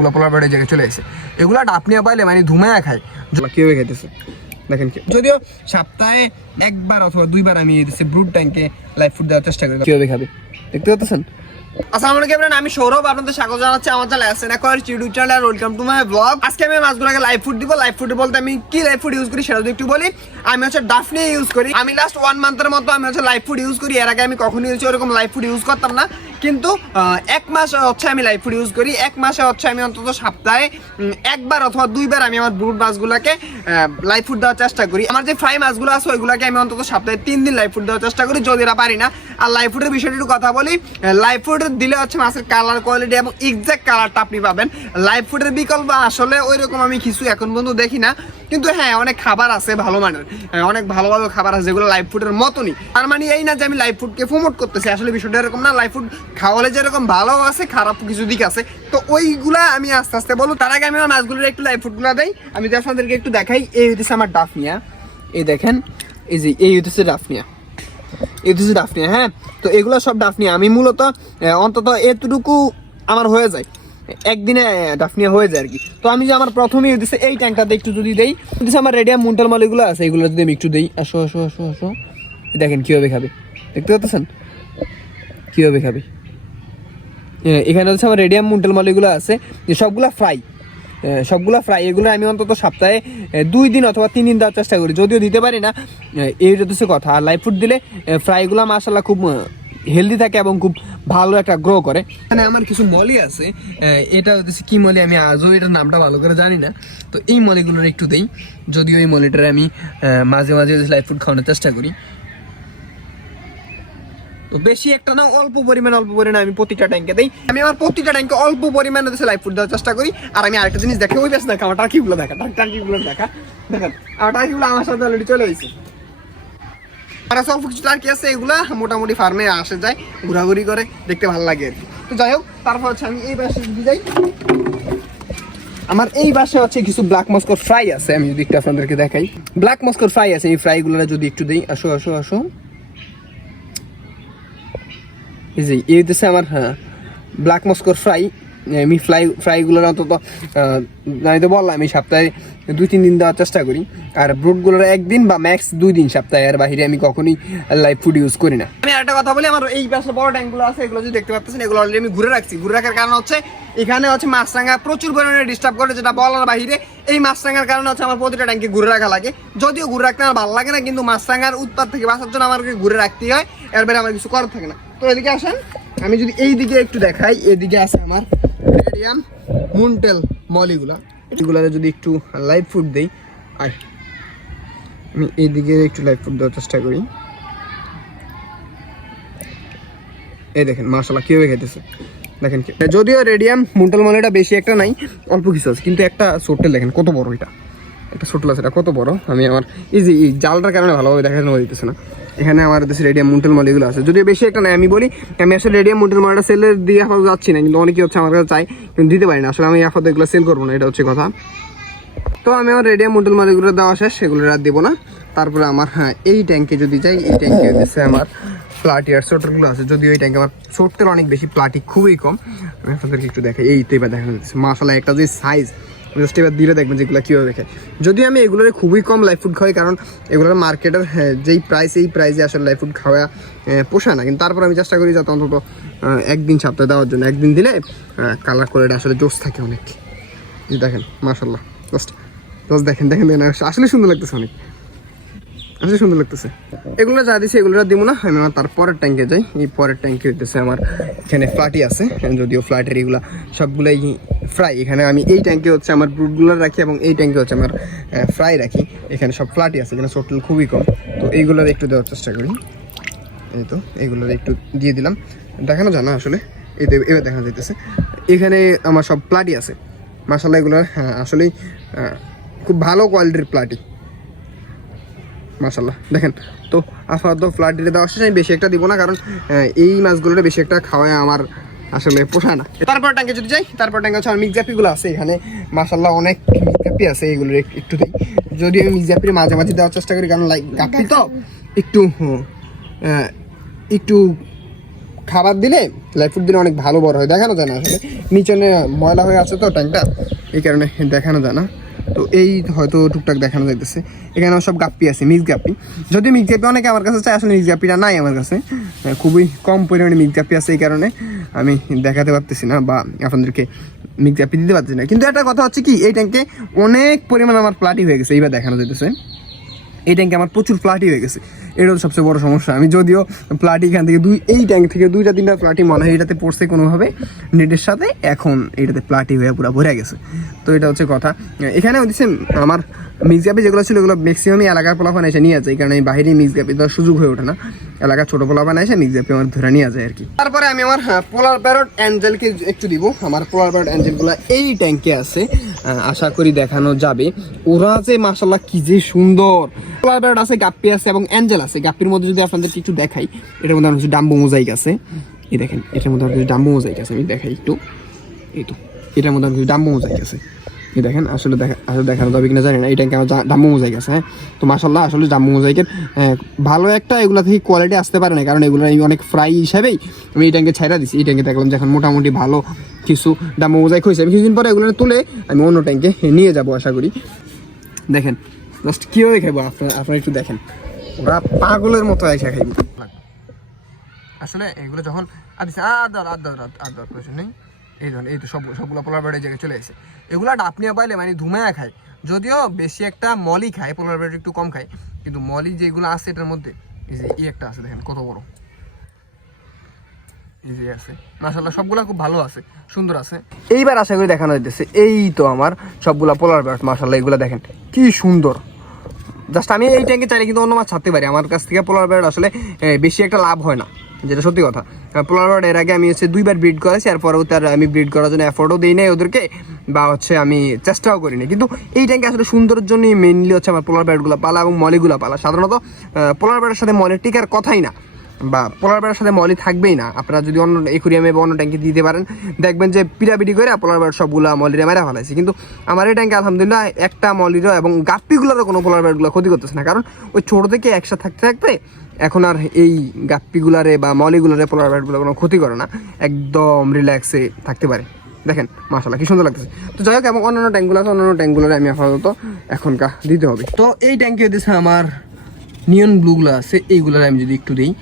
এগুলো পোলার বেড়ে জায়গায় চলে এসে এগুলো ডাপনিয়া পাইলে মানে ধুমায়া খায়। কীভাবে খেতেছে দেখেন কি। যদিও সপ্তাহে একবার অথবা দুইবার আমি দিচ্ছি ব্রুট ট্যাঙ্কে লাইফ ফুড দেওয়ার চেষ্টা করি। কীভাবে খাবে? দেখতে পাচ্ছেন? আসসালামু আলাইকুম আমি সৌরভ আপনাদের স্বাগত জানাচ্ছি আমার চ্যানেল এসএন একর ইউটিউব চ্যানেল আর ওয়েলকাম টু মাই ব্লগ আজকে আমি মাছগুলোকে লাইভ ফুড দিব। লাইভ ফুড বলতে আমি কি লাইভ ফুড ইউজ করি সেটা যদি একটু বলি আমি হচ্ছে ডাফনি ইউজ করি। আমি লাস্ট ওয়ান মান্থের মতো আমি হচ্ছে লাইভ ফুড ইউজ করি। এর আগে আমি কখনোই হচ্ছে ওরকম লাইভ ফুড ইউজ করতাম না। কিন্তু এক মাস হচ্ছে আমি লাইফ ফুড ইউজ করি এক মাসে হচ্ছে আমি অন্তত সপ্তাহে একবার অথবা দুইবার আমি আমার ব্রুড মাছগুলোকে লাইভ ফুড দেওয়ার চেষ্টা করি। আমার যে ফ্রাই মাছগুলো আছে ওইগুলোকে আমি অন্তত সপ্তাহে তিন দিন লাইভ ফুড দেওয়ার চেষ্টা করি যদি এরা পারি না। আর লাইভ ফুডের বিষয়টা কথা বলি লাইভ ফুড দিলে হচ্ছে মাছের কালার কোয়ালিটি এবং এক্সাক্ট কালারটা আপনি পাবেন। লাইভ ফুডের বিকল্প আসলে ওই রকম আমি কিছু এখন পর্যন্ত দেখি না। কিন্তু হ্যাঁ অনেক খাবার আছে ভালো মানের। হ্যাঁ, অনেক ভালো ভালো খাবার আছে যেগুলো লাইভ ফুডের মতনই। তার মানে এই না যে আমি লাইফ ফুডকে প্রমোট করতেছি আসলে বিষয়টা এরকম না। লাইফ ফুড খাওয়ালে যেরকম ভালো আছে, খারাপ কিছু দিক আছে, তো ওইগুলা আমি আস্তে আস্তে বলব। তার আগে আমি আমার মাছগুলোর একটু লাইভ ফুডগুলো দেই। আমি যদি আপনাদেরকে একটু দেখাই। এই হইতেছে আমার ডাফনিয়া এই দেখেন, এই যে, এই হইতেছে ডাফনিয়া এই হচ্ছে ডাফনিয়া হ্যাঁ? তো এগুলো সব ডাফনিয়া আমি মূলত অন্তত এতটুকু আমার হয়ে যায়। একদিনে ডাফনিয়া হয়ে যায় আর কি। তো আমি যে আমার প্রথমেই দিচ্ছে এই ট্যাঙ্কটাতে একটু যদি দেই দিচ্ছে আমার রেডিয়াম মুন্টাল মালিগুলো আছে, এগুলো যদি আমি একটু দেই। আসো আসো আসো আসো। দেখেন কীভাবে খাবে। দেখতে পাচ্ছেন? কীভাবে খাবে? এখানে হচ্ছে আমার রেডিয়াম মুন্টাল মালিগুলো আছে। সবগুলা ফ্রাই সবগুলা ফ্রাই এগুলো আমি অন্তত সপ্তাহে দুই দিন অথবা তিন দিন দেওয়ার চেষ্টা করি। যদিও দিতে পারি না এই হচ্ছে কথা। আর লাইফ ফুড দিলে ফ্রাইগুলো মাসাল্লাহ খুব হেলদি থাকে এবং খুব ভালো একটা গ্রো করে। মানে আমার কিছু মলি আছে। এটা হচ্ছে কি মলি আমি আজও এটার নামটা ভালো করে জানি না। তো এই মলিগুলোর একটু দেই। যদিও এই মলিটারে আমি মাঝে মাঝে লাইফ ফুড খাওয়ানোর চেষ্টা করি। তো বেশি একটা না, অল্প পরিমাণ, অল্প পরিমাণে আমি প্রতিটা ট্যাঙ্কে দেই। আমি আমার প্রতিটা ট্যাঙ্কে অল্প পরিমাণে দেশে লাইফ ফুড দেওয়ার চেষ্টা করি। আর আমি আরেকটা জিনিস দেখে, ওই বেশ দেখা, আমার টার্কিগুলো দেখা টার্কিগুলো দেখা। দেখেন, আমার টার্কিগুলো আমার সাথে অলরেডি চলে এসেছে আর অল্প কিছু টার্কি আছে, এগুলা মোটামুটি ফার্মে আসে, যায়, ঘোরাঘুরি করে, দেখতে ভালো লাগে আর তো যাই হোক, তারপর হচ্ছে আমি এই পাশে যদি যাই, আমার এই পাশে হচ্ছে কিছু ব্ল্যাক মস্কোর ফ্রাই আছে, আমি যদি একটু আপনাদেরকে দেখাই। ব্ল্যাক মস্কোর ফ্রাই আছে, এই ফ্রাইগুলো যদি একটু দেই, আসো আসো আসো। যে, এই হচ্ছে আমার ব্ল্যাক মস্কোর ফ্রাই আমি ফ্রাই ফ্রাইগুলোর অন্তত আমি তো বললাম আমি সপ্তাহে দুই, তিন দিন দেওয়ার চেষ্টা করি। আর ব্রুটগুলোর একদিন বা ম্যাক্স দুই দিন সপ্তাহে, আর বাহিরে আমি কখনোই লাইভ ফুড ইউজ করি না। আমি একটা কথা বলি, আমার এই পাশে বড় ট্যাঙ্কগুলো আছে, এগুলো যদি দেখতে পাচ্ছেন এগুলো অলরেডি আমি ঘুরে রাখছি। ঘুরে রাখার কারণ হচ্ছে এখানে হচ্ছে মাছরাঙা প্রচুর পরিমাণে ডিস্টার্ব করে যেটা বলার বাহিরে। এই মাছরাঙার কারণে হচ্ছে আমার প্রতিটা ট্যাঙ্কে ঘুরে রাখা লাগে। যদিও ঘুরে রাখতে আমার ভালো লাগে না, কিন্তু মাছরাঙার উৎপাদ থেকে বাঁচার জন্য আমাকে ঘুরে রাখতেই হয়। এর বাইরে আমার কিছু করার থাকে না। তো এদিকে আসেন, আমি যদি এই দিকে একটু দেখাই, এদিকে আছে আমার রেডিয়াম মুন্টেল মলিগুলা। এগুলারে যদি একটু লাইভ ফুড দেই, আর আমি এইদিকে একটু লাইভ ফুড দেওয়ার চেষ্টা করি। এই দেখেন মাশাল্লাহ কীভাবে খেতেছে দেখেন যদিও রেডিয়াম মুন্টাল মলিটা বেশি একটা নাই, অল্প কিছু আছে, কিন্তু একটা সোটেল দেখেন কত বড় এটা। একটা সোটেল আছে, এটা কত বড়? আমি আমার ইজি জালটার কারণে ভালোভাবে দেখানো দিতেছে না। এখানে আমার দেশে রেডিয়াম মুন্টেল মলিগুলো আছে। যদিও বেশি একটা নাই, আমি বলি, আমি আসলে রেডিয়াম মুন্টেল মলিটা সেলের দিয়ে আপাতত যাচ্ছি না, কিন্তু অনেকে হচ্ছে আমার কাছে চাই কিন্তু দিতে পারি না। আসলে আমি এখন এগুলো সেল করব না, এটা হচ্ছে কথা। তো আমি আমার রেডিয়াম মুন্টেল মলিগুলো দেওয়া শেষ, সেগুলো আর দেবো না। তারপরে আমার হ্যাঁ এই ট্যাঙ্কে যদি যাই, এই ট্যাঙ্কে হচ্ছে আমার প্লাটিয়ার সোটারগুলো আছে। যদি ওই ট্যাঙ্কে আমার সোটতের অনেক বেশি প্লাটি খুবই কম। আমি আপনাদেরকে একটু দেখাই, এই তো এবার দেখা যাচ্ছে মাসালা একটা যে সাইজ জাস্ট এবার দিলে দেখবেন যেগুলো কীভাবে দেখে যদিও আমি এগুলোর খুবই কম লাইফ ফুড খাওয়াই, কারণ এগুলোর মার্কেটের যেই প্রাইস এই প্রাইসে আসলে লাইফ ফুড খাওয়া পোষায় না। কিন্তু তারপর আমি চেষ্টা করি যাতে অন্তত একদিন সপ্তাহে দেওয়ার জন্য। একদিন দিলে কালার কোয়ালিটি আসলে জোস থাকে অনেক। দেখেন মাসাল্লাহ জাস্ট জাস্ট দেখেন দেখেন দেখেন, আসলে সুন্দর লাগতেছে অনেক। আসলে সুন্দর লাগতেছে। এগুলো যা দিছি, এগুলো দিব না। আমি আমার তার পরের ট্যাঙ্কে যাই। এই পরের ট্যাঙ্কে হইতেছে আমার এখানে ফ্ল্যাটই আছে। যদিও ফ্ল্যাটের এগুলো সবগুলোই ফ্রাই এখানে আমি এই ট্যাঙ্কে হচ্ছে আমার ব্রুটগুলো রাখি এবং এই ট্যাঙ্কে হচ্ছে আমার ফ্রাই রাখি। এখানে সব ফ্ল্যাটই আছে, এখানে সোটেল খুবই কম। তো এইগুলোর একটু দেওয়ার চেষ্টা করি। এই তো, এইগুলোর একটু দিয়ে দিলাম। দেখানো যায় না আসলে। এই তো, এবার দেখা যাইতেছে। এখানে আমার সব প্লাটি আছে। মাসাল্লাহ এগুলোর হ্যাঁ আসলেই খুব ভালো কোয়ালিটির প্লাটি মাসাল্লাহ দেখেন, তো আপাতত দিলে দেওয়া শেষ, আমি বেশি একটা দিব না, কারণ এই মাছগুলোটা বেশি একটা খাওয়ায় আমার আসলে পোষা না। তারপর ট্যাঙ্কে যদি যাই, তারপর ট্যাঙ্কে হচ্ছে আমার মিক্সাপিগুলো আছে এখানে। মাসাল্লাহ অনেক মিক্সাপি আছে এগুলো একটু দিই। যদি আমি মিক্সাপির মাঝে মাঝে দেওয়ার চেষ্টা করি, কারণ লাইক গাপি তো, একটু একটু খাবার দিলে লাইফুড দিলে অনেক ভালো বড় হয়। দেখানো যায় না আসলে। নিচে ময়লা হয়ে আছে তো ট্যাঙ্কটা, এই কারণে দেখানো যায় না। তো এই হয়তো টুকটাক দেখানো যাইতেছে। এখানে সব গাপ্পি আছে, মিক্স গাপ্পি। যদি মিক্স গাপ্পি অনেকে আমার কাছে চাই আসলে মিক্স গাপ্পিটা নাই আমার কাছে। খুবই কম পরিমাণে মিক্স গাপ্পি আছে এই কারণে আমি দেখাতে পারতেছি না বা আপনাদেরকে মিক্স গাপ্পি দিতে পারতেছি না। কিন্তু একটা কথা হচ্ছে কি, এই ট্যাঙ্কে অনেক পরিমাণে আমার প্লাটি হয়ে গেছে। এইবার দেখানো যাইতেছে। এই ট্যাঙ্কে আমার প্রচুর প্লাটি হয়ে গেছে। এটা হচ্ছে সবচেয়ে বড় সমস্যা। আমি যদিও প্লাটি এখান থেকে দুই এই ট্যাঙ্ক থেকে দুইটা তিনটা প্লাটি মনে হয় এটাতে পড়ছে কোনোভাবে। নেটের সাথে এখন এটাতে প্লাটি হয়ে পুরো ভরে গেছে। তো এটা হচ্ছে কথা। এখানে হচ্ছে আমার মিক্স গ্যাপে যেগুলো ছিল ওগুলো ম্যাক্সিমামই এলাকার পোলাপান এসে নিয়ে যায় কারণে এই বাইরে মিক্স গ্যাপে দেওয়ার সুযোগ হয়ে ওঠে না। এলাকার ছোটো পোলাপান এসে মিক্স গ্যাপে আমার ধরে নিয়ে যায় আর কি। তারপরে আমি আমার পোলার প্যারট অ্যাঞ্জেলকে একটু দিব। আমার পোলার প্যারট অ্যাঞ্জেলগুলো এই ট্যাঙ্কে আছে। আশা করি দেখানো যাবে। ওরা যে মাসাল্লাহ কি যে সুন্দর। পোলার প্যারট আছে, গাপ্পি আছে এবং অ্যাঞ্জেল আছে। গাপ্পির মধ্যে যদি আপনাদের কিছু দেখাই, এটার মধ্যে আমার ডাম্বো মোজাইক আছে। এই দেখেন, এটার মধ্যে আমার ডাম্বো মোজাইক আছে। আমি দেখাই একটু। এই তো, এটার মধ্যে আমার ডাম্বো মোজাইক আছে। এই দেখেন আসলে দেখা আসলে দেখানো যাবে কিনা জানি না এই ট্যাঙ্কে আমার মোজাইক আছে হ্যাঁ তো মাসাল্লাহ আসলে ডাম্বো মোজাইকের ভালো একটা এগুলা থেকে কোয়ালিটি আসতে পারে না কারণ এগুলো আমি অনেক ফ্রাই হিসাবেই আমি এই ট্যাঙ্কে ছাইরা দিছি এই ট্যাঙ্কে দেখলাম যে এখন মোটামুটি ভালো কিছু ডাম্বো মোজাইক হয়েছে আমি কিছুদিন পরে এগুলো তুলে আমি অন্য ট্যাঙ্কে নিয়ে যাব আশা করি দেখেন জাস্ট কীভাবে খাইবো আপনার আপনারা একটু দেখেন ওরা পাগলের মতো এসে খাইবো আসলে এগুলো যখন আচ্ছা আদার আদার আদার প্রয়োজন নেই এই ধরনের, এই তো সব সবগুলো পোলার বেড়ের জায়গায় চলে এসে এগুলো ডাপনিয়া পাইলে মানে ধুমায়া খায়। যদিও বেশি একটা মলি খায় পোলার বেড় একটু কম খায়, কিন্তু মলি যেগুলো আছে এটার মধ্যে, এই যে এই একটা আছে দেখেন, কত বড়। খুব ভালো আছে, সুন্দর আছে। এইবার আশা করি দেখানো এই তো আমার সবগুলা বেড় দেখেন, কি সুন্দর। জাস্ট আমি এই ট্যাঙ্কে চাইলে কিন্তু অন্য মাছ ছাড়তে পারি, আমার কাছ থেকে পোলার বেড় আসলে বেশি একটা লাভ হয় না। যেটা সত্যি কথা। পোলার বেড় এর আগে আমি হচ্ছে দুইবার ব্রিড করেছি, আর পরেও তার আমি ব্রিড করার জন্য এফোর্টও দিই নাই ওদেরকে, বা হচ্ছে আমি চেষ্টাও করি করিনি কিন্তু এই ট্যাঙ্কে আসলে সুন্দরের জন্যই মেনলি হচ্ছে আমার পোলার বেড়গুলো পালা এবং মলিগুলো পালা। সাধারণত পোলার বেড়ের সাথে মলের টিকার কথাই না। বা পোলার বেড়ার সাথে মলি থাকবেই না। আপনারা যদি অন্য একুরিয়ামে বা অন্য ট্যাঙ্কে দিতে পারেন, দেখবেন যে পিটাপিটি করে পোলার বেড় সবগুলা মলিরে মেরা ফেলাইছে। কিন্তু আমার এই ট্যাঙ্কে আলহামদুলিল্লাহ একটা মলিরও এবং গাপ্পিগুলোরও কোনো পোলার বেড়গুলো ক্ষতি করতেছে না। কারণ ওই ছোটো থেকে একসাথে থাকতে থাকতে এখন আর এই গাপ্পিগুলারে বা মলিগুলারে পোলার বেড়গুলো কোনো ক্ষতি করে না। একদম রিল্যাক্সে থাকতে পারে। দেখেন মাসাল্লাহ কি সুন্দর লাগতেছে। তো যাই হোক, এবং অন্যান্য ট্যাঙ্কগুলো আছে, অন্যান্য ট্যাঙ্কগুলোরে আমি আপাতত এখনকার দিতে হবে। তো এই ট্যাঙ্কে হতেছে আমার নিয়ন ব্লুগুলো আছে, এইগুলোর আমি যদি একটু দিই।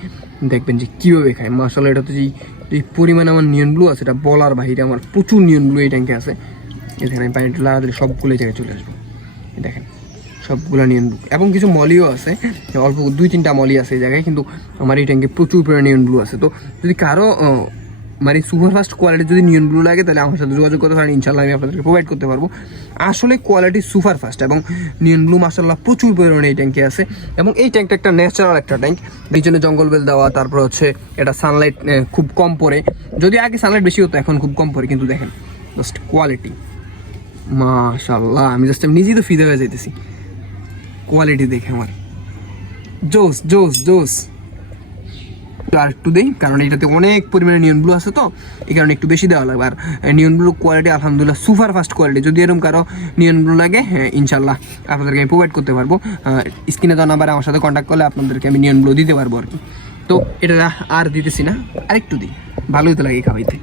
দেখবেন যে কীভাবে খায়। মাসাল্লাহ এটা তো যেই যে পরিমাণে আমার নিয়ন ব্লু আছে, এটা বলার বাহিরে আমার প্রচুর নিয়ন ব্লু এই ট্যাঙ্কে আছে। এখানে আমি পানিটা লাগা দিলে সবগুলো জায়গায় চলে আসব। দেখেন, সবগুলো নিয়ন ব্লু এবং কিছু মলিও আছে, অল্প দুই তিনটা মলি আছে এই জায়গায়, কিন্তু আমার এই ট্যাঙ্কে প্রচুর পরিমাণে নিয়ন ব্লু আছে। তো যদি কারও মানে সুপার ফাস্ট কোয়ালিটি যদি নিয়ন ব্লু লাগে, তাহলে আমার সাথে যোগাযোগ করতে পারেন। ইনশাল্লাহ আমি আপনাদেরকে প্রোভাইড করতে পারব। আসলে কোয়ালিটি সুপার ফাস্ট এবং নিয়ন ব্লু মাসাল্লাহ প্রচুর পরিমাণে এই ট্যাঙ্কে আছে। এবং এই ট্যাঙ্কটা একটা ন্যাচারাল একটা ট্যাঙ্ক পিছনে জঙ্গল বেল দেওয়া, তারপর হচ্ছে এটা সানলাইট খুব কম পড়ে। যদি আগে সানলাইট বেশি হতো, এখন খুব কম পড়ে, কিন্তু দেখেন জাস্ট কোয়ালিটি মাশাল্লাহ আমি জাস্ট নিজেই তো ফিদে হয়ে যাইতেছি। কোয়ালিটি দেখে আমার। জোস জোস জোস। আর একটু দিই কারণ এটাতে অনেক পরিমাণে নিয়ন ব্লু আছে তো এই কারণে একটু বেশি দেওয়া লাগবে। আর নিয়ন ব্লু কোয়ালিটি আলহামদুলিল্লাহ সুপার ফাস্ট কোয়ালিটি যদি এরকম কারও নিয়ন ব্লু লাগে হ্যাঁ, ইনশাল্লাহ আপনাদেরকে আমি প্রোভাইড করতে পারব। স্ক্রিনে দেওয়া নাম্বারে আমার সাথে কন্ট্যাক্ট করলে আপনাদেরকে আমি নিয়ন ব্লু দিতে পারব আর কি। তো এটা আর দিতেছি না আরেকটু দিই। ভালোই তো লাগে খাওয়াইতে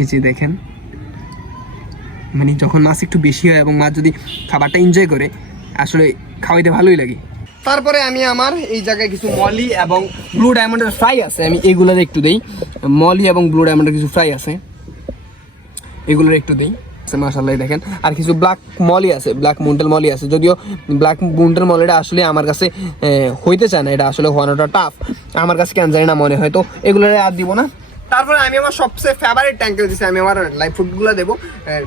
এই যে দেখেন মানে যখন মাছ একটু বেশি হয় এবং মাছ যদি খাবারটা এনজয় করে আসলে খাওয়াইতে ভালোই লাগে। তারপরে আমি আমার এই জায়গায় কিছু মলি এবং ব্লু ডায়মন্ডের ফ্রাই আছে, আমি এগুলোর একটু দেই। মলি এবং ব্লু ডায়মন্ডের কিছু ফ্রাই আছে। এগুলোর একটু দেই। মাসাল্লাহ দেখেন। আর কিছু ব্ল্যাক মলি আছে ব্ল্যাক মুন্টেল মলি আছে। যদিও ব্ল্যাক মুন্টেল মলিটা আসলে আমার কাছে হইতে চায় না, এটা আসলে হওয়ানোটা টাফ আমার কাছে কেন জানি না মনে হয়। তো এগুলো আর দিব না। তারপরে আমি আমার সবচেয়ে ফেভারিট ট্যাঙ্কেল দিচ্ছি আমি আমার লাইফ ফুডগুলো দেবো।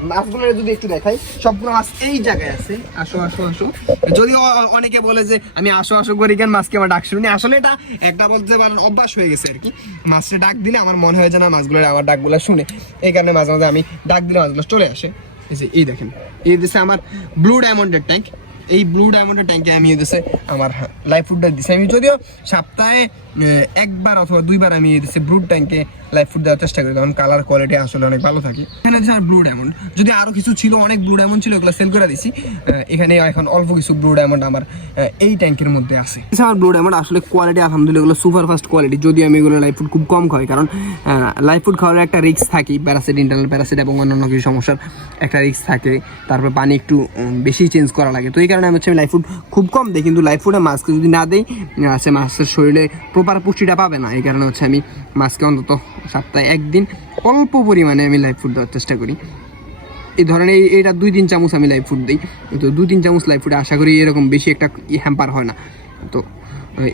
মাছগুলো যদি একটু দেখাই, সবগুলো মাছ এই জায়গায় আছে। আসো আসো আসো। যদিও অ- অনেকে বলে যে আমি আসো আসো করি কেন মাছকে আমার ডাক শুনি, আসলে এটা একটা বলতে পারেন অভ্যাস হয়ে গেছে আর কি। মাছটা ডাক দিলে আমার মনে হয় যে না, মাছগুলো আমার ডাকগুলো শুনে। এই কারণে মাঝে মাঝে আমি ডাক দিলে মাছগুলো চলে আসে। এই দেখেন। এই দিচ্ছে আমার ব্লু ডায়মন্ডের ট্যাঙ্ক এই ব্লু ডায়মন্ডের ট্যাঙ্কে আমি দিছে আমার লাইফ ফুডটা দিছি। আমি যদিও সপ্তাহে একবার অথবা দুইবার আমি দিচ্ছে ব্রুড ট্যাঙ্কে লাইফ ফুড দেওয়ার চেষ্টা করি তখন কালার কোয়ালিটি আসলে অনেক ভালো থাকে। এখানে হচ্ছে ব্রুড এমন যদি আরও কিছু ছিল, অনেক ব্রুড এমন ছিল ওগুলো সেল করে দিছি। এখানে এখন অল্প কিছু ব্রুড এমন আমার এই ট্যাঙ্কের মধ্যে আছে। আমার ব্রুড এমন আসলে কোয়ালিটি আলহামদুলিল্লাহ, এগুলো সুপার ফাস্ট কোয়ালিটি যদি আমি এগুলো লাইফ ফুড খুব কম খাই, কারণ লাইফ ফুড খাওয়ার একটা রিস্ক থাকে প্যারাসিট ইন্টারনাল প্যারাসিট এবং অন্যান্য কিছু সমস্যার একটা রিস্ক থাকে। তারপর পানি একটু বেশি চেঞ্জ করা লাগে। তো এই কারণে আমি হচ্ছে লাইফ ফুড খুব কম দিই কিন্তু লাইফ ফুডে মাছকে যদি না দেই আহ, সে মাছের শরীরে প্রপার পুষ্টিটা পাবে না। এই কারণে হচ্ছে আমি মাছকে অন্তত সপ্তাহে একদিন অল্প পরিমাণে আমি লাইফ ফুড দেওয়ার চেষ্টা করি। এই ধরনের এইটা দুই তিন চামচ আমি লাইফ ফুড দিই। তো দুই তিন চামচ লাইফ ফুডে আশা করি এরকম বেশি একটা হ্যাম্পার হয় না। তো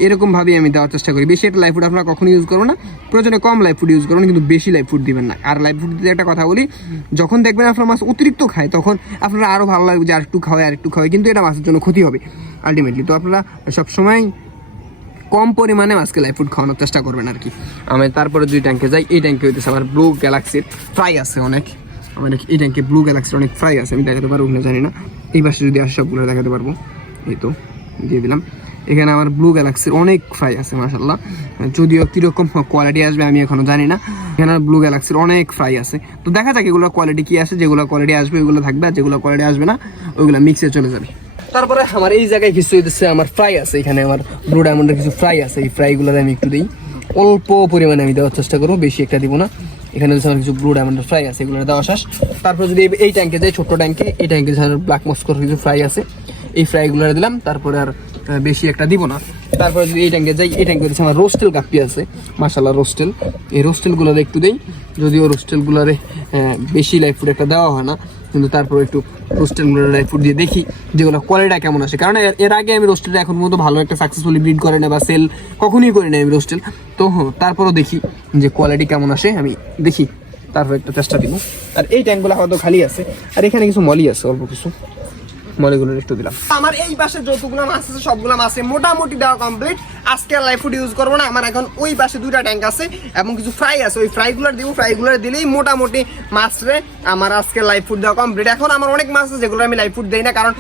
এরকমভাবেই আমি দেওয়ার চেষ্টা করি। বেশি একটা লাইফ ফুড আপনারা কখনো ইউজ করো না। প্রয়োজনে কম লাইফ ফুড ইউজ করুন কিন্তু বেশি লাইফ ফুড দিবেন না। আর লাইফ ফুড দিতে একটা কথা বলি, যখন দেখবেন আপনার মাছ অতিরিক্ত খায়, তখন আপনারা আরও ভালো লাগবে যে আরেকটু খাওয়াই আরেকটু খাওয়াই কিন্তু এটা মাছের জন্য ক্ষতি হবে আলটিমেটলি তো আপনারা সবসময় কম পরিমাণে মাছকে লাইফ ফুড খাওয়ানোর চেষ্টা করবেন আর কি। আমি তারপরে দুই ট্যাঙ্কে যাই, এই ট্যাঙ্কে হইতেছে আমার ব্লু গ্যালাক্সির ফ্রাই আছে অনেক। আমার এই ট্যাঙ্কে ব্লু গ্যালাক্সির অনেক ফ্রাই আছে, আমি দেখাতে পারব কিনা জানি না। এই পাশে যদি আসে সবগুলো দেখাতে পারব। এই তো, দিয়ে দিলাম। এখানে আমার ব্লু গ্যালাক্সির অনেক ফ্রাই আছে মাসাল্লাহ যদিও কীরকম কোয়ালিটি আসবে, আমি এখনও জানি না। এখানে আমার ব্লু গ্যালাক্সির অনেক ফ্রাই আছে। তো দেখা যাক এগুলো কোয়ালিটি কী আছে, যেগুলো কোয়ালিটি আসবে, ওইগুলো থাকবে, আর যেগুলো কোয়ালিটি আসবে না, ওইগুলো মিক্সে চলে যাবে। তারপরে আমার এই জায়গায় কিছু হইতেছে, আমার ফ্রাই আছে। এখানে আমার ব্লু ডায়মন্ডের কিছু ফ্রাই আছে। এই ফ্রাইগুলো আমি একটু দিই। অল্প পরিমাণে আমি দেওয়ার চেষ্টা করব, বেশি একটা দিব না। এখানে আমার কিছু ব্লু ডায়মন্ডের ফ্রাই আছে এগুলো দেওয়া শেষ। তারপর যদি এই- ট্যাঙ্কে যাই, ছোট্ট ট্যাঙ্কে এই ট্যাঙ্কে ব্ল্যাক মস্কোর কিছু ফ্রাই আছে। এই ফ্রাইগুলো দিলাম, তারপরে আর বেশি একটা দিব না। তারপরে যদি এই ট্যাঙ্কে যাই, এই ট্যাঙ্কে আমার রোস্টেল কাপ্পি আছে মাসাল্লাহ রোস্টেল এই রোস্টেলগুলো একটু দেই, যদিও রোস্টেলগুলোরে বেশি লাইফ ফুড একটা দেওয়া হয় না, কিন্তু তারপর একটু রোস্টেলগুলো লাইফ ফ্রুট দিয়ে দেখি যেগুলো কোয়ালিটিটা কেমন আসে। কারণ এর- আগে আমি রোস্টেলটা এখন পর্যন্ত ভালো একটা সাকসেসফুলি ব্রিড করে না বা সেল কখনোই করি না আমি রোস্টেল তো তারপরও দেখি যে কোয়ালিটি কেমন আসে, আমি দেখি, তারপর একটা চেষ্টা দিব। আর এই ট্যাঙ্কগুলো হয়তো খালি আছে, আর এখানে কিছু মলি আছে, অল্প কিছু। মলিগুলো একটু দিলাম। আমার এই পাশে যতগুলো মাছ আছে, সবগুলো মাছে মোটামুটি দেওয়া কমপ্লিট আজকে লাইফ ফুড ইউজ করব না। আমার এখন ওই পাশে দুইটা ট্যাঙ্ক আছে এবং কিছু ফ্রাই আছে। ওই ফ্রাইগুলো দিব ফ্রাইগুলো দিলেই মোটামুটি মাছরে আমার আজকে লাইফ ফুড দেওয়া কমপ্লিট এখন আমার অনেক মাছ আছে যেগুলো আমি লাইফ ফুড দিই না, কারণ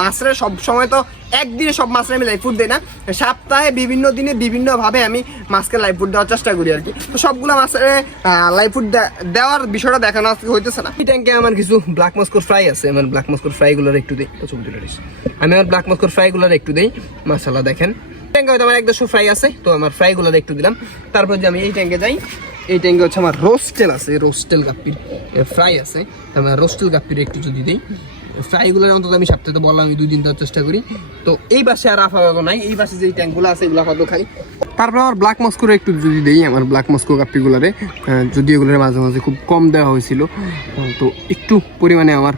মাছরে সব সময় তো একদিনে সব মাছরে আমি লাইফ ফুড দিই না। সপ্তাহে বিভিন্ন দিনে বিভিন্নভাবে আমি মাছকে লাইফ ফুড দেওয়ার চেষ্টা করি আর কি তো সবগুলো মাছের লাইফ ফুড দেওয়ার বিষয়টা দেখানো আজকে হইতেছে না। এই ট্যাঙ্কে আমার কিছু ব্ল্যাক মস্কোর ফ্রাই আছে। আমার ব্ল্যাক মস্কোর ফ্রাইগুলোর একটু দিই। তো ছবি তুলে আমি আমার ব্ল্যাক মস্কোর ফ্রাইগুলোর একটু দিই। মাসাল্লাহ দেখেন। ট্যাঙ্কে হয়তো আমার এক দেড়শো ফ্রাই আছে। তো আমার ফ্রাইগুলোর একটু দিলাম। তারপর যে আমি এই ট্যাঙ্কে যাই, এই ট্যাঙ্কে হচ্ছে আমার রোস্টেল আছে। রোস্টেল গাপ্পির ফ্রাই আছে। আমার রোস্টেল গাপ্পির একটু যদি দিই। ফ্রাইগুলোর অন্তত আমি সপ্তাহে তো বললাম আমি দুই দিন দেওয়ার চেষ্টা করি। তো এই বাসে আর আপাতত নাই, এই বাসে যে ট্যাঙ্কগুলো আছে এগুলো আপাতত খাই। তারপর আমার ব্ল্যাক মস্কোর একটু যদি দিই, আমার ব্ল্যাক মস্কো কাপ্পিগুলারে যদি এগুলোর মাঝে মাঝে খুব কম দেওয়া হয়েছিল। তো একটু পরিমাণে আমার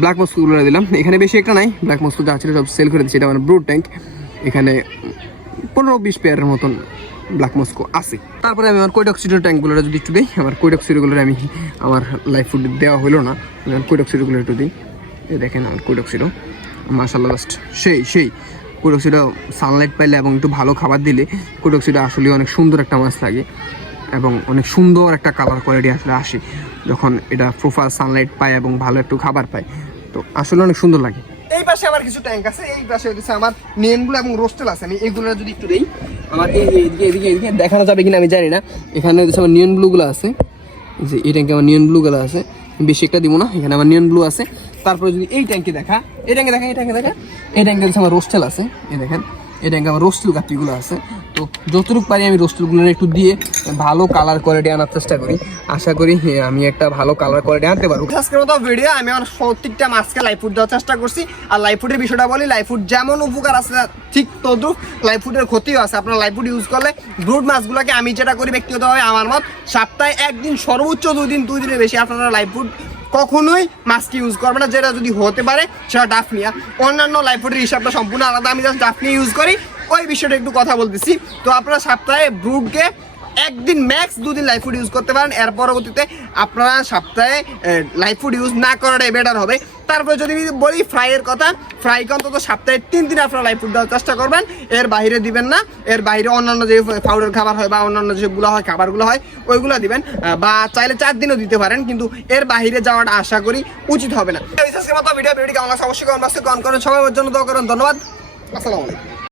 ব্ল্যাক মস্কোগুলো দিলাম। এখানে বেশি একটা নাই ব্ল্যাক মস্কো যা ছিল সব সেল করে দিচ্ছি এটা আমার ব্রুড ট্যাঙ্ক এখানে পনেরো বিশ পেয়ারের মতন ব্ল্যাক মস্কো আছে। তারপরে আমি আমার কোইডক্সিডোর ট্যাঙ্কগুলো যদি একটু দিই, আমার কোইডক্সিডোগুলো আমি আমার লাইফ ফুড দেওয়া হলো না, আমি আমার কোইডক্সিডোগুলো একটু দিই। এই দেখেন আমার কোইডক্সিডো মাসাল্লাহ জাস্ট সেই সেই। কোইডক্সিডো সানলাইট পাইলে এবং একটু ভালো খাবার দিলে কোইডক্সিডো আসলে অনেক সুন্দর একটা মাছ লাগে এবং অনেক সুন্দর একটা কালার কোয়ালিটি আসলে আসে যখন এটা প্রোফাইল সানলাইট পায় এবং ভালো একটু খাবার পায়। তো আসলে অনেক সুন্দর লাগে। এই পাশে আমার কিছু ট্যাঙ্ক আছে, এই পাশে হচ্ছে আমার নেমগুলো এবং রোস্টেল আছে। আমি এগুলো যদি একটু দেই, আমার এই এদিকে এদিকে এদিকে দেখানো যাবে কিনা আমি জানি না। এখানে হচ্ছে আমার নিয়ন ব্লুগুলো আছে। যে, এই ট্যাঙ্কে আমার নিয়ন ব্লুগুলো আছে। বেশি একটা দিব না, এখানে আমার নিয়ন ব্লু আছে। তারপরে যদি এই ট্যাঙ্কে দেখা, এই ট্যাঙ্কে দেখা, এই ট্যাঙ্কে দেখা, এই ট্যাঙ্কে আমার রোস্টেল আছে, এই দেখেন। ট্যাঙ্কে আমার রোস্টেল কাঠিগুলো আছে। তো যতটুকু পারি আমি রোস্টেলগুলো একটু দিয়ে ভালো কালার কোয়ালিটি আনার চেষ্টা করি। আশা করি এ, আমি একটা ভালো কালার কোয়ালিটি আনতে পারব। আজকের মতো ভিডিও আমি আমার প্রত্যেকটা মাছকে লাইফ ফুড দেওয়ার চেষ্টা করছি। আর লাইফ ফুডের বিষয়টা বলি লাইফ ফুড যেমন উপকার আছে ঠিক তদ্রুপ লাইফ ফুডের ক্ষতিও আছে। আপনার লাইফ ফুড ইউজ করলে ব্রুড মাছগুলোকে আমি যেটা করি ব্যক্তিগতভাবে আমার মত সপ্তাহে একদিন সর্বোচ্চ দুই দিন দুই দিনের বেশি আপনারা লাইফ ফুড কখনোই মাস্ক ইউজ করবে না। যেটা যদি হতে পারে, সেটা ডাফনিয়া অন্যান্য লাইফ ফুডের হিসাবটা সম্পূর্ণ আলাদা। আমি জাস্ট ডাফনিয়া ইউজ করি। ওই বিষয়টা একটু কথা বলতেছি। তো আপনারা সপ্তাহে ব্রুডকে একদিন ম্যাক্স দুদিন লাইফ ফুড ইউজ করতে পারেন। এর পরবর্তীতে আপনারা সপ্তাহে লাইফ ফুড ইউজ না করাটাই বেটার হবে। তারপরে যদি বলি ফ্রাইয়ের কথা ফ্রাইকে অন্তত সপ্তাহে তিন দিন আপনারা লাইফ ফুড দেওয়ার চেষ্টা করবেন। এর বাইরে দিবেন না। এর বাইরে অন্যান্য যে পাউডার খাবার হয় বা অন্যান্য যেগুলো হয়, খাবারগুলো হয়, ওইগুলো দিবেন। বা চাইলে চার দিনও দিতে পারেন, কিন্তু এর বাইরে যাওয়াটা আশা করি উচিত হবে না। মতো ভিডিও। ভিডিও কেমন অবশ্যই কমেন্ট করেন সবার জন্য দোয়া করেন। ধন্যবাদ। আসসালামু আলাইকুম।